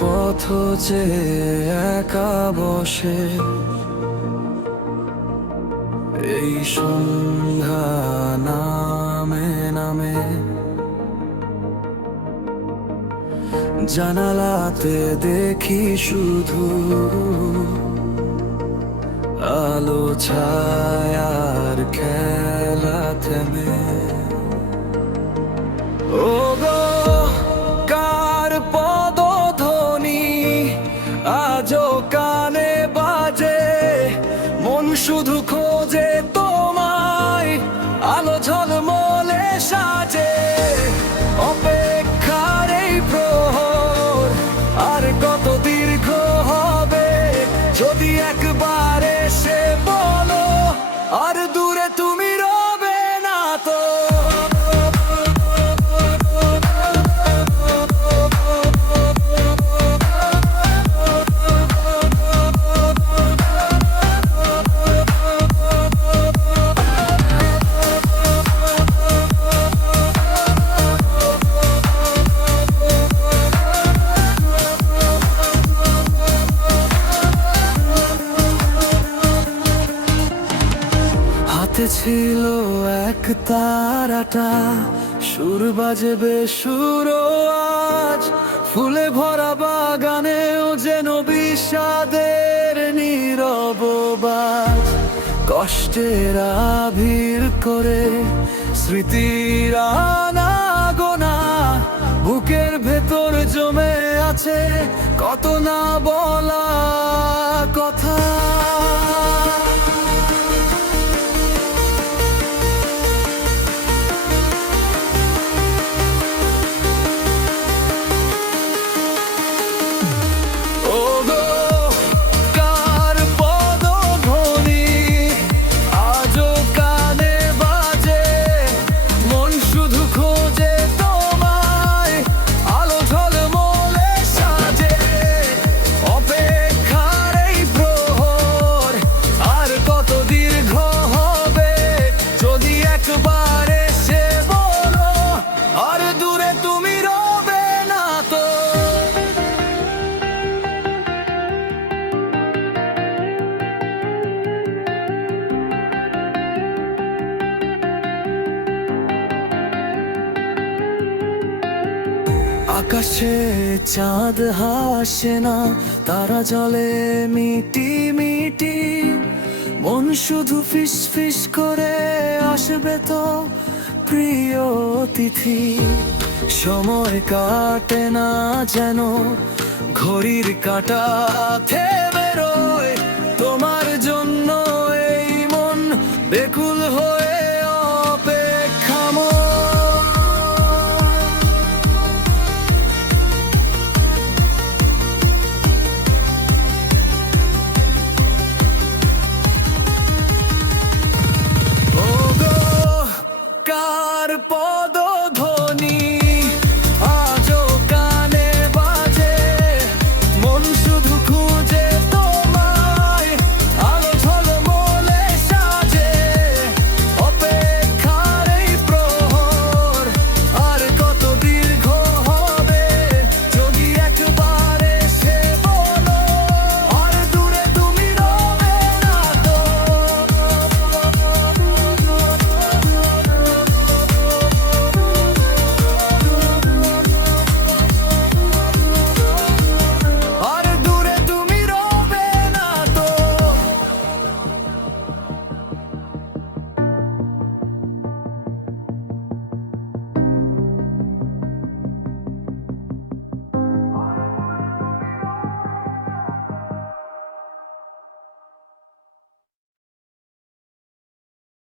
পথ যে একা বসে এই সন্ধ্যা নামে নামে জানালাতে দেখি শুধু আলো ছায়ার খেলা থেমে। ও গো কার পদধ্বনি আজও কানে বাজে, মন শুধু খোঁজে তোমায় আলো ঝলমলে সাজে। অপেক্ষার এই প্রহর আর কত দীর্ঘ হবে, যদি একবার এসে বলো আর দূরে তুমি রবে না তো। হাতে ছিল এক তারাটা, সুর বাজবে সুর আজ, ফুলে ভরা বাগানেও যেন বিষাদের নীরব বাজ। কষ্টের আভির করে স্মৃতির আনাগোনা, বুকের ভেতর জমে আছে কত না বলা কথা। আকাশে চাঁদ হাসে না, তারা জলে মিটি মিটি, মন শুধু ফিস ফিস করে আসবে তো প্রিয় অতিথি। সময় কাটে না যেন ঘড়ির কাঁটা থেমে রয়, তোমার জন্য এই মন বেকুল হয়ে